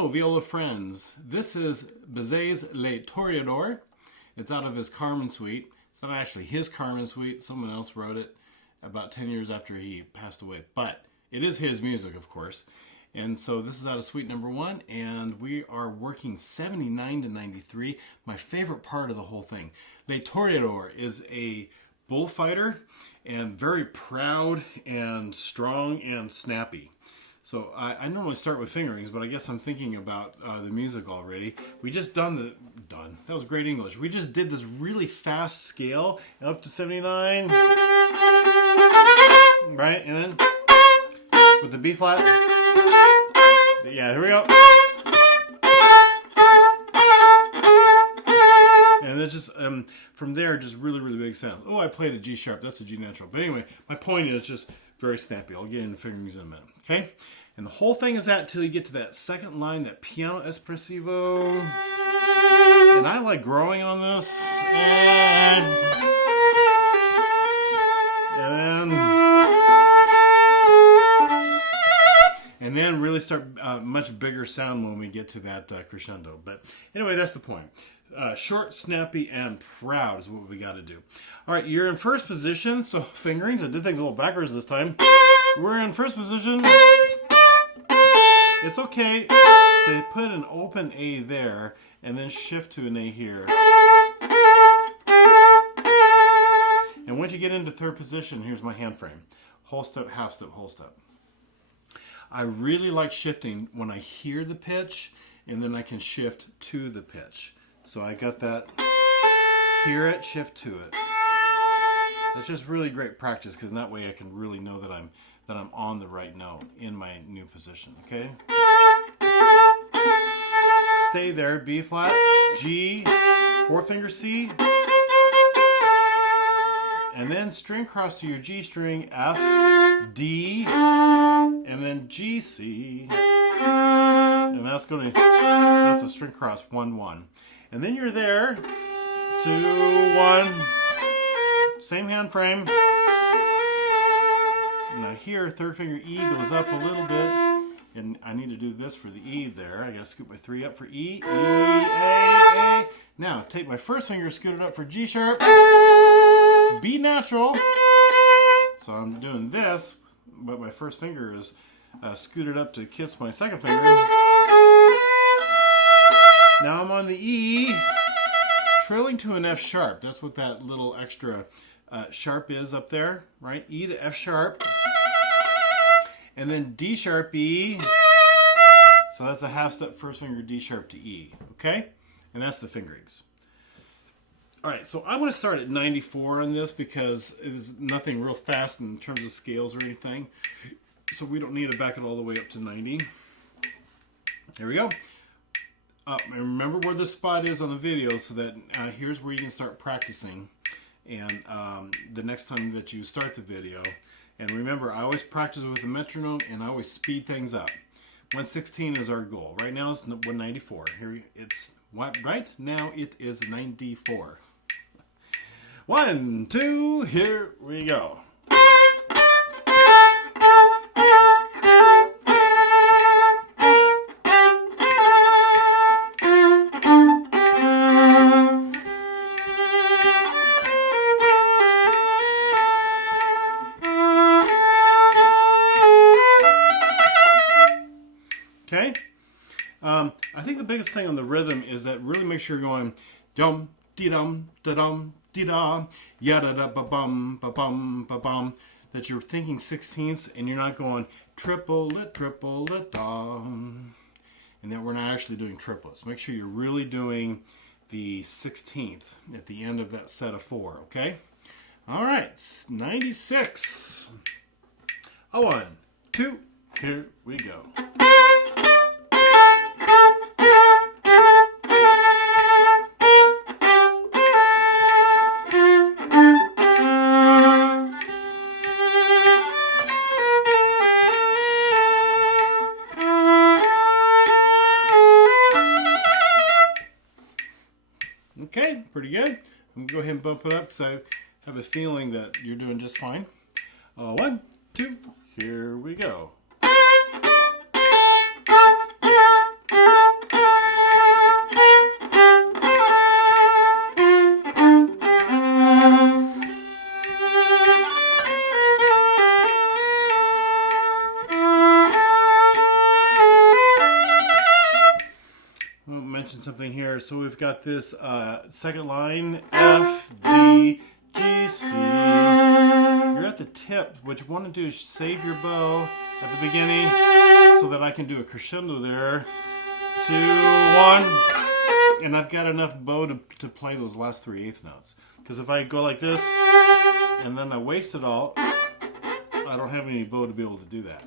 Hello, Viola friends. This is Bizet's Les Toréadors. It's out of his Carmen Suite. It's not actually his Carmen Suite. Someone else wrote it about 10 years after he passed away. But it is his music, of course. And so this is out of Suite number 1, and we are working 79 to 93. My favorite part of the whole thing. Les Toréadors is a bullfighter and very proud and strong and snappy. So I normally start with fingerings, but I guess I'm thinking about the music already. We just that was great English. We just did this really fast scale up to 79, right? And then with the B flat. Yeah, here we go. And it's just, from there, just really, really big sounds. Oh, I played a G sharp. That's a G natural. But anyway, my point is just very snappy. I'll get into fingerings in a minute. Okay? And the whole thing is that till you get to that second line, that piano espressivo. And I like growing on this. And then really start much bigger sound when we get to that crescendo. But anyway, that's the point. Short, snappy, and proud is what we got to do. All right, you're in first position. So fingerings, I did things a little backwards this time. We're in first position. It's okay to put an open A there and then shift to an A here. And once you get into third position, here's my hand frame. Whole step, half step, whole step. I really like shifting when I hear the pitch, and then I can shift to the pitch. So I got that, hear it, shift to it. That's just really great practice, because in that way I can really know that I'm on the right note in my new position, okay? Stay there, B flat, G, 4-finger C, and then string cross to your G string, F, D, and then G, C, and that's a string cross, 1-1. And then you're there, 2-1, same hand frame. Now here, third finger E goes up a little bit, and I need to do this for the E there. I gotta scoop my 3 up for E, E, A, A. Now take my first finger, scoot it up for G sharp, B natural. So I'm doing this, but my first finger is scooted up to kiss my second finger. Now I'm on the E, trilling to an F sharp. That's what that little extra sharp is up there, right? E to F sharp. And then D sharp E. So that's a half step first finger D sharp to E, okay? And that's the fingerings. All right, so I want to start at 94 on this because it is nothing real fast in terms of scales or anything. So we don't need to back it all the way up to 90. There we go. And remember where the spot is on the video, so that here's where you can start practicing. And the next time that you start the video. And remember, I always practice with a metronome, and I always speed things up. 116 is our goal. Right now it's 194. Here it's right now it is 94. 1, 2, here we go. Okay? I think the biggest thing on the rhythm is that really make sure you're going dum dee dum da dum dee da yada da ba bum ba bum ba bum. That you're thinking 16ths and you're not going triplet dum, and that we're not actually doing triplets. Make sure you're really doing the 16th at the end of that set of 4. Okay? All right, 96. 1, 2, here we go. Okay, pretty good. I'm going to go ahead and bump it up because I have a feeling that you're doing just fine. 1, 2, here we go. here. So we've got this second line, F, D, G, C. You're at the tip. What you want to do is save your bow at the beginning so that I can do a crescendo there. 2, 1. And I've got enough bow to play those last 3/8 notes. Because if I go like this and then I waste it all, I don't have any bow to be able to do that.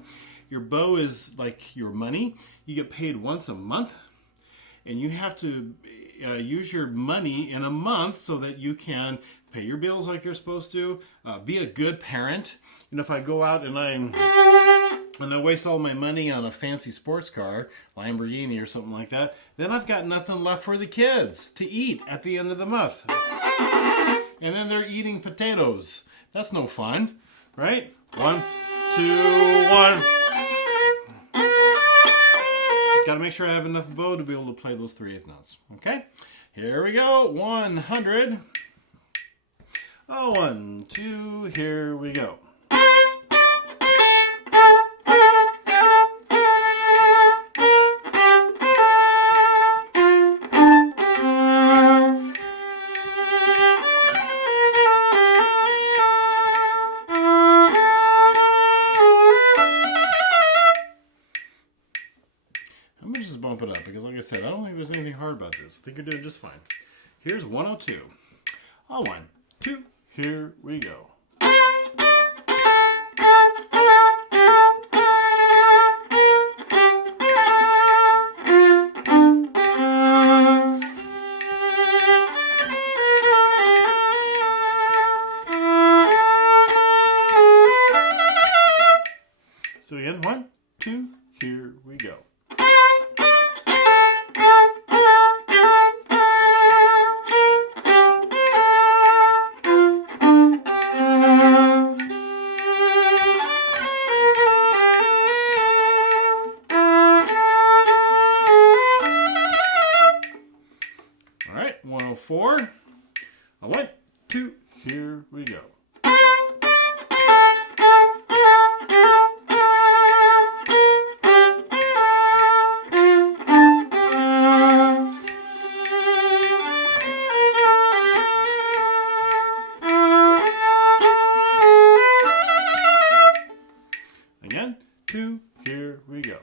Your bow is like your money. You get paid once a month, and you have to use your money in a month so that you can pay your bills like you're supposed to, be a good parent. And if I go out and I waste all my money on a fancy sports car, Lamborghini or something like that, then I've got nothing left for the kids to eat at the end of the month. And then they're eating potatoes. That's no fun, right? 1, 2, 1. Got to make sure I have enough bow to be able to play those 3/8 notes. Okay? Here we go. 100. 1, 2, here we go. I'm going to just bump it up because, like I said, I don't think there's anything hard about this. I think you're doing just fine. Here's 102. 1, 2, here we go. So again, 1, 2, here we go. All right, 104. 1, 2, here we go. Again, 2, here we go.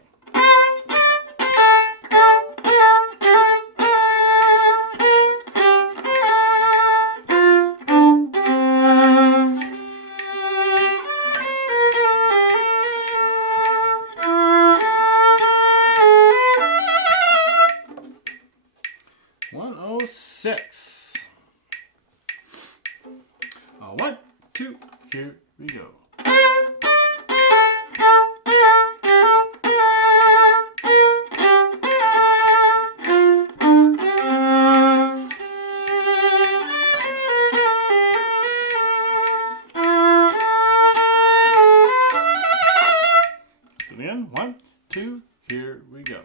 Six. 1, 2, here we go. So again, 1, 2, here we go.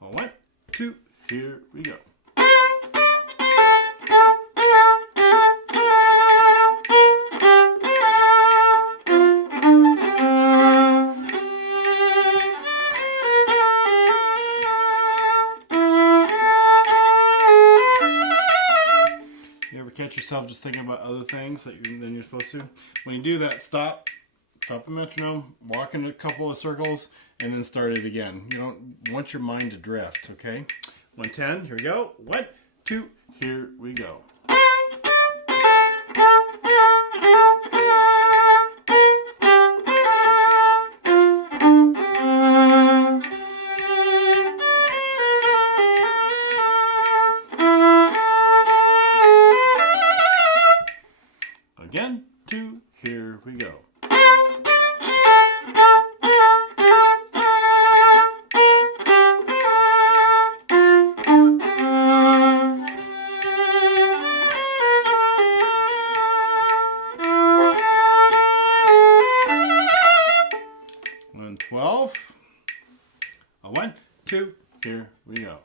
Well, 1, 2, here we go. You ever catch yourself just thinking about other things than you're supposed to? When you do that, stop the metronome, walk in a couple of circles, and then start it again. You don't want your mind to drift, okay? 110, here we go. 1, 2, here we go. Again, 2, here we go. And 12. two, here we go.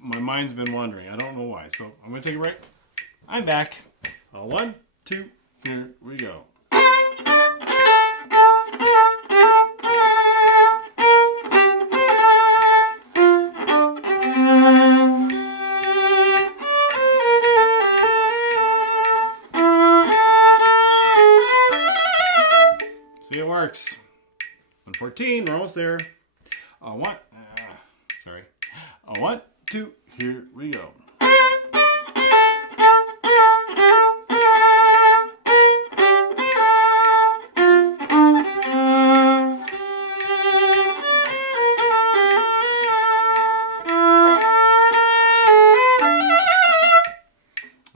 My mind's been wandering. I don't know why. So I'm going to take a break. I'm back. One, two, here we go. See, it works. 114, we're almost there. One, two, here we go.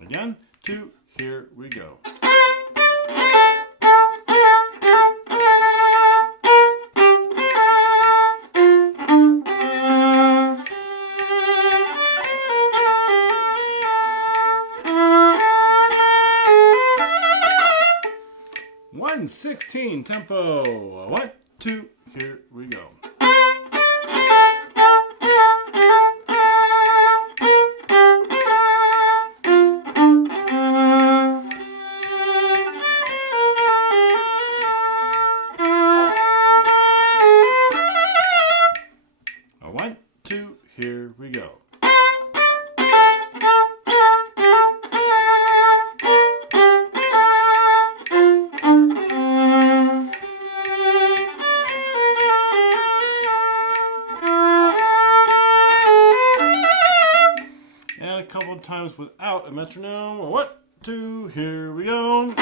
Again, two, here we go. One 16 tempo. One, two, here we go. One, two, here we go. A couple of times without a metronome. One, two, here we go.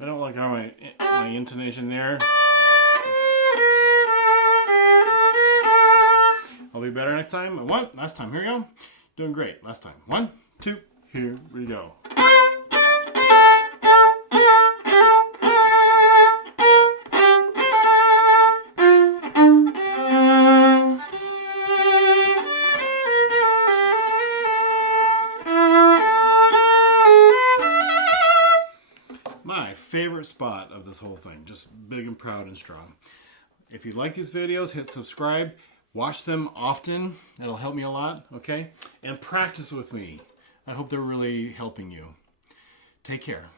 I don't like how my intonation there. I'll be better next time. Last time, here we go. Doing great. Last time. One, two, here we go. My favorite spot of this whole thing. Just big and proud and strong. If you like these videos, hit subscribe. Watch them often. That'll help me a lot, okay? And practice with me. I hope they're really helping you. Take care.